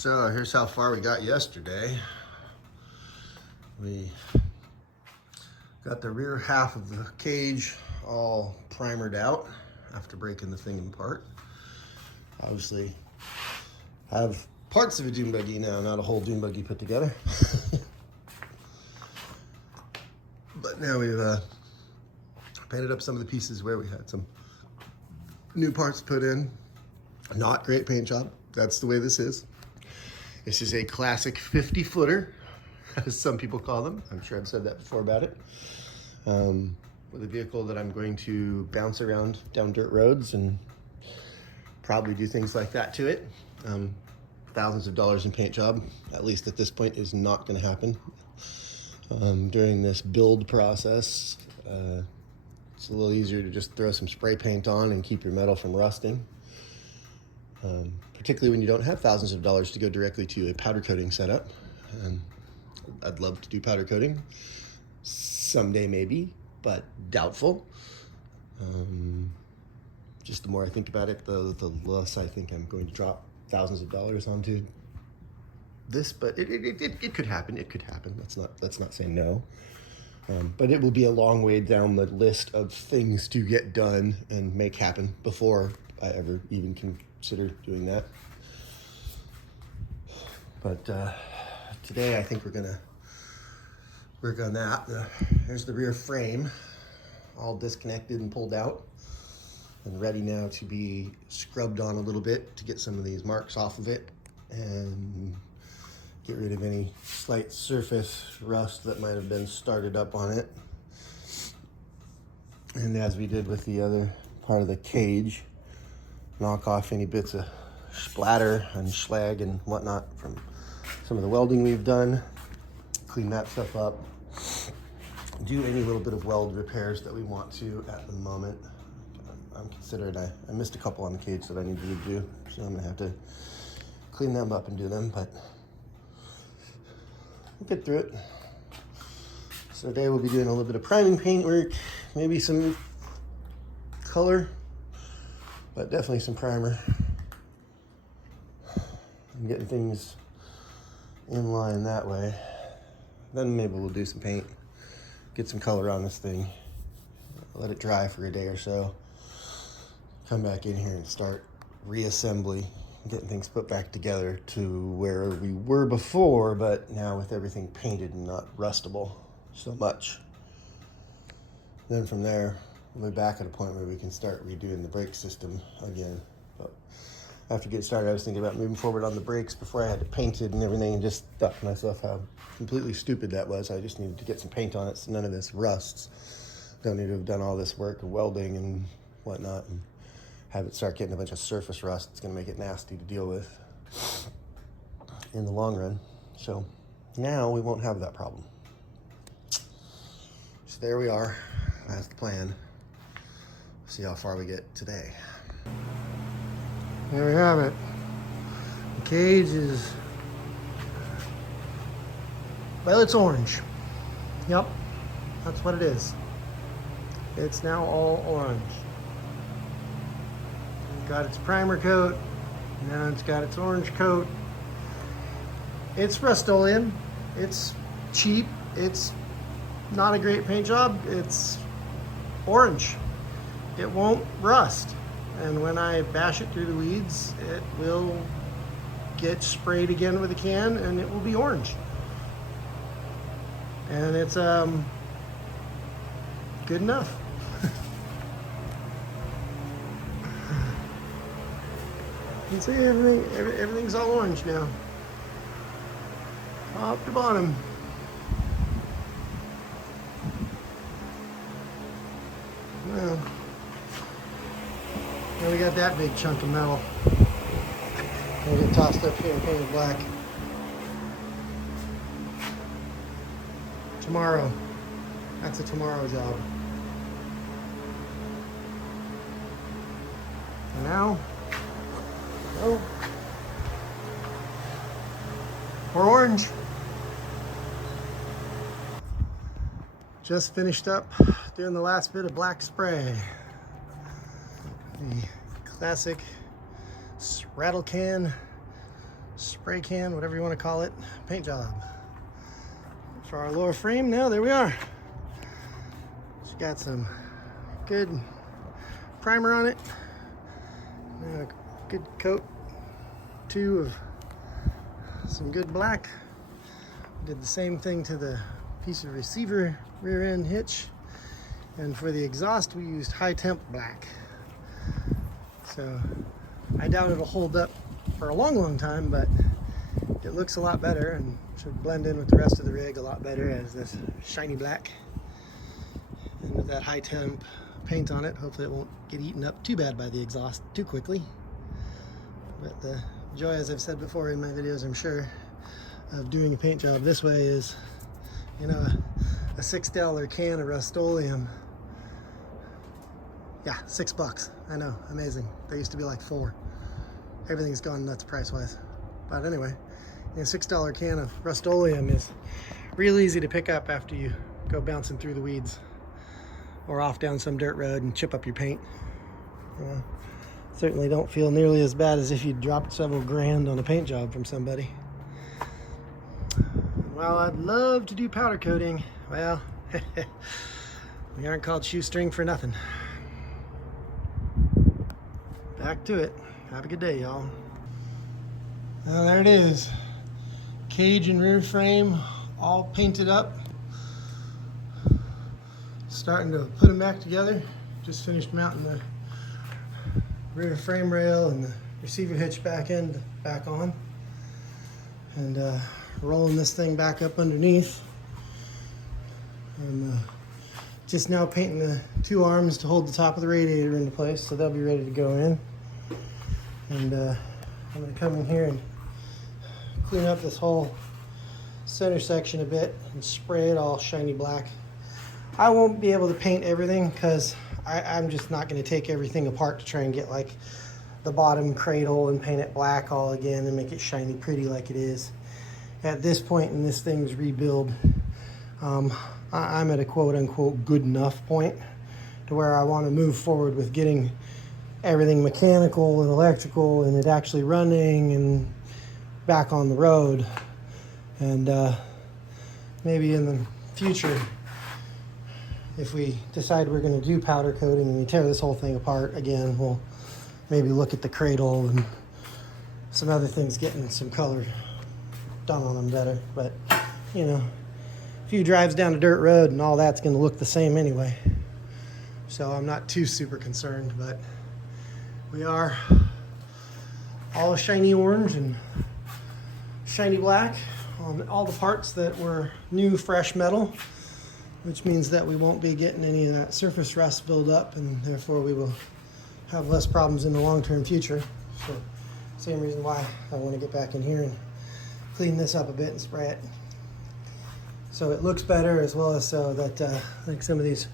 So here's how far we got yesterday. We got the rear half of the cage all primered out after breaking the thing apart. Obviously, I have parts of a dune buggy now, not a whole dune buggy put together. But now we've painted up some of the pieces where we had some new parts put in. Not great paint job. That's the way this is. This is a classic 50-footer, as some people call them. I'm sure I've said that before about it. With a vehicle that I'm going to bounce around down dirt roads and probably do things like that to it. Thousands of dollars in paint job, at least at this point, is not going to happen. During this build process, it's a little easier to just throw some spray paint on and keep your metal from rusting. Particularly when you don't have thousands of dollars to go directly to a powder coating setup. I'd love to do powder coating someday maybe, but doubtful. Just the more I think about it, the less I think I'm going to drop thousands of dollars onto this, but it could happen. It could happen. Let's not say no. But it will be a long way down the list of things to get done and make happen before I ever even consider doing that. But today I think we're gonna work on that. Here's the rear frame, all disconnected and pulled out and ready now to be scrubbed on a little bit to get some of these marks off of it and get rid of any slight surface rust that might have been started up on it. And as we did with the other part of the cage, knock off any bits of splatter and slag and whatnot from some of the welding we've done, clean that stuff up, do any little bit of weld repairs that we want to at the moment. I'm considering I missed a couple on the cage that I needed to do, so I'm gonna have to clean them up and do them, but we'll get through it. So today we'll be doing a little bit of priming paint work, maybe some color, but definitely some primer. I'm getting things in line that way. Then maybe we'll do some paint, get some color on this thing, let it dry for a day or so, come back in here and start reassembly, getting things put back together to where we were before, but now with everything painted and not rustable so much. Then from there, we'll be back at a point where we can start redoing the brake system again. But after getting started, I was thinking about moving forward on the brakes before I had it painted and everything, and just thought to myself how completely stupid that was. I just needed to get some paint on it so none of this rusts. Don't need to have done all this work of welding and whatnot and have it start getting a bunch of surface rust. It's going to make it nasty to deal with in the long run. So now we won't have that problem. So there we are. That's the plan. See how far we get today. There we have it. The cage is, well, it's orange. Yep, that's what it is. It's now all orange. Got its primer coat, now it's got its orange coat. It's Rust-Oleum. It's cheap. It's not a great paint job. It's orange. It won't rust. And when I bash it through the weeds, it will get sprayed again with a can and it will be orange. And it's good enough. You can see everything's all orange now. Top to bottom. Well, now we got that big chunk of metal. Gonna get tossed up here and painted black. Tomorrow. That's a tomorrow job. For now, oh, we're orange. Just finished up doing the last bit of black spray. The classic rattle can spray can, whatever you want to call it, paint job for our lower frame. Now there we are. It's got some good primer on it, and a good coat too of some good black. Did the same thing to the piece of receiver rear end hitch, and for the exhaust we used high temp black. So I doubt it'll hold up for a long time, but it looks a lot better and should blend in with the rest of the rig a lot better as this shiny black. And with that high temp paint on it, hopefully it won't get eaten up too bad by the exhaust too quickly. But the joy, as I've said before in my videos, I'm sure, of doing a paint job this way is, you know, a $6 can of Rust-Oleum. Yeah, $6. I know, amazing. They used to be like $4. Everything's gone nuts price-wise. But anyway, a $6 can of Rust-Oleum is real easy to pick up after you go bouncing through the weeds or off down some dirt road and chip up your paint. Certainly don't feel nearly as bad as if you dropped several grand on a paint job from somebody. Well, I'd love to do powder coating. Well, we aren't called shoestring for nothing. Back to it. Have a good day, y'all. Well, there it is. Cage and rear frame all painted up. Starting to put them back together. Just finished mounting the rear frame rail and the receiver hitch back end back on. And rolling this thing back up underneath. I'm just now painting the two arms to hold the top of the radiator into place, so they'll be ready to go in. And I'm going to come in here and clean up this whole center section a bit and spray it all shiny black. I won't be able to paint everything because I'm just not going to take everything apart to try and get like the bottom cradle and paint it black all again and make it shiny pretty like it is. At this point in this thing's rebuild, I'm at a quote-unquote good enough point to where I want to move forward with getting everything mechanical and electrical and it actually running and back on the road. And maybe in the future, if we decide we're going to do powder coating and we tear this whole thing apart again, we'll maybe look at the cradle and some other things, getting some color done on them better. But you know, a few drives down a dirt road and all that's going to look the same anyway, so I'm not too super concerned. But we are all shiny orange and shiny black on all the parts that were new fresh metal, which means that we won't be getting any of that surface rust build up, and therefore we will have less problems in the long-term future. So same reason why I want to get back in here and clean this up a bit and spray it so it looks better, as well as so that like some of these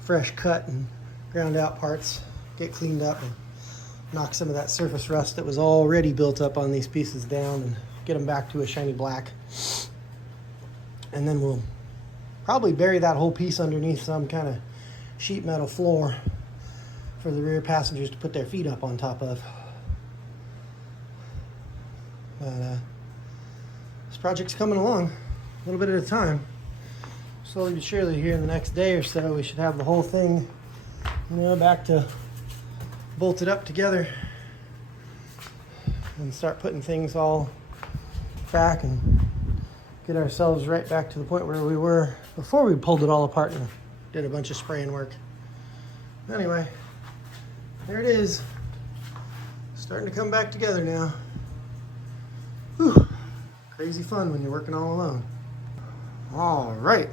fresh cut and ground out parts get cleaned up and knock some of that surface rust that was already built up on these pieces down and get them back to a shiny black. And then we'll probably bury that whole piece underneath some kind of sheet metal floor for the rear passengers to put their feet up on top of. But this project's coming along a little bit at a time. Slowly but surely here in the next day or so, we should have the whole thing, you know, back to bolted up together and start putting things all back and get ourselves right back to the point where we were before we pulled it all apart and did a bunch of spraying work. Anyway, there it is. Starting to come back together now. Whew. Crazy fun when you're working all alone. All right.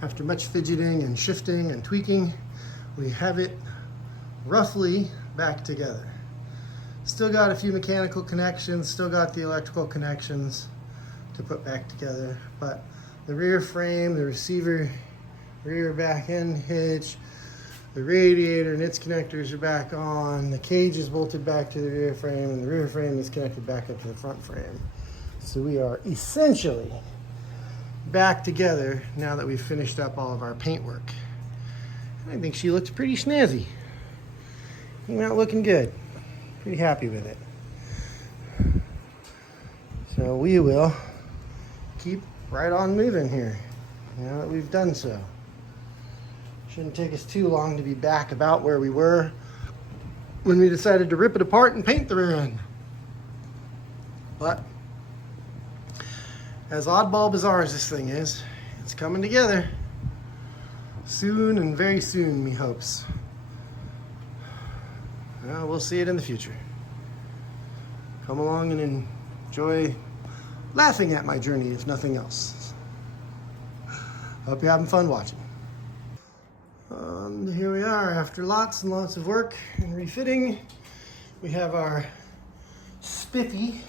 After much fidgeting and shifting and tweaking, we have it roughly back together. Still got a few mechanical connections, still got the electrical connections to put back together, but the rear frame, the receiver, rear back end hitch, the radiator and its connectors are back on, the cage is bolted back to the rear frame, and the rear frame is connected back up to the front frame. So we are essentially back together now that we've finished up all of our paint work. I think she looks pretty snazzy. Came out looking good. Pretty happy with it. So we will keep right on moving here, now that we've done so. Shouldn't take us too long to be back about where we were when we decided to rip it apart and paint the rear end. But as oddball bizarre as this thing is, it's coming together soon, and very soon, me hopes. Well, we'll see it in the future. Come along and enjoy laughing at my journey, if nothing else. Hope you're having fun watching. Here we are after lots and lots of work and refitting. We have our spiffy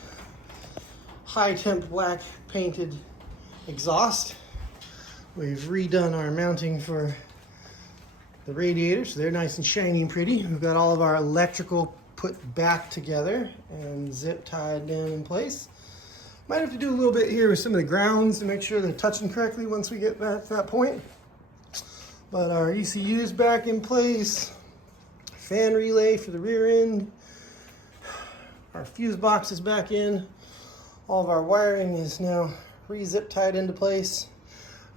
high temp black painted exhaust. We've redone our mounting for the radiators, so they're nice and shiny and pretty. We've got all of our electrical put back together and zip tied down in place. Might have to do a little bit here with some of the grounds to make sure they're touching correctly once we get back to that point. But our ECU is back in place. Fan relay for the rear end. Our fuse box is back in. All of our wiring is now re-zip tied into place.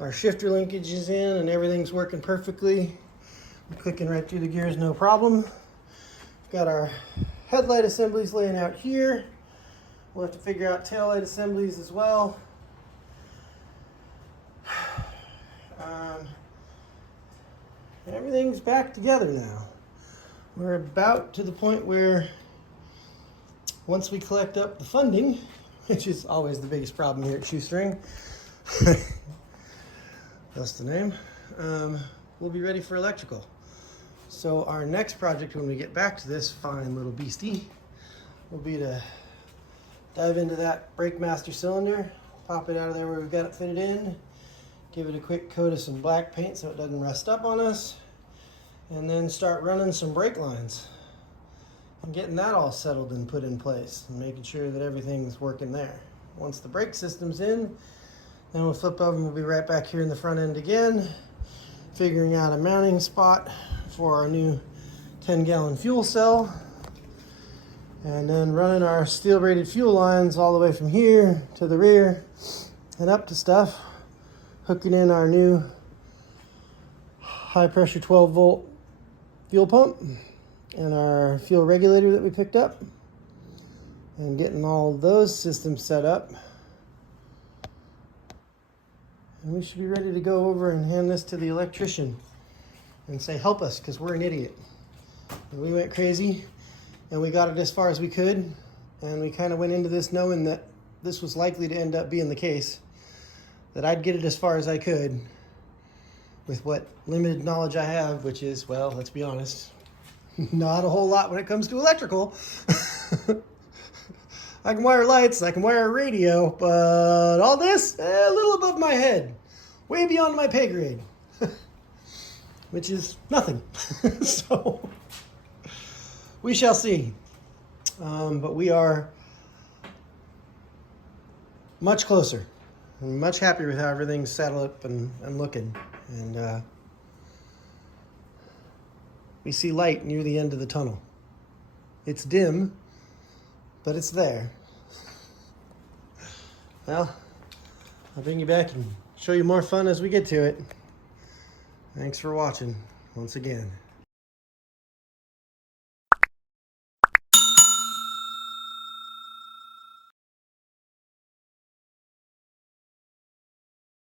Our shifter linkage is in and everything's working perfectly. I'm clicking right through the gears, no problem. We've got our headlight assemblies laying out here. We'll have to figure out taillight assemblies as well. Everything's back together now. We're about to the point where once we collect up the funding, which is always the biggest problem here at Shoestring, that's the name, we'll be ready for electrical. So our next project when we get back to this fine little beastie will be to dive into that brake master cylinder, pop it out of there where we've got it fitted in, give it a quick coat of some black paint so it doesn't rust up on us, and then start running some brake lines and getting that all settled and put in place and making sure that everything's working there. Once the brake system's in, then we'll flip over and we'll be right back here in the front end again, figuring out a mounting spot for our new 10-gallon fuel cell, and then running our steel braided fuel lines all the way from here to the rear and up to stuff, hooking in our new high pressure 12 volt fuel pump and our fuel regulator that we picked up, and getting all those systems set up. And we should be ready to go over and hand this to the electrician and say, help us, because we're an idiot. And we went crazy and we got it as far as we could. And we kind of went into this knowing that this was likely to end up being the case, that I'd get it as far as I could with what limited knowledge I have, which is, well, let's be honest, not a whole lot when it comes to electrical. I can wire lights, I can wire a radio, but all this, a little above my head, way beyond my pay grade, which is nothing. So we shall see. But we are much closer. I'm much happier with how everything's settled up and looking. And we see light near the end of the tunnel. It's dim, but it's there. Well, I'll bring you back and show you more fun as we get to it. Thanks for watching once again.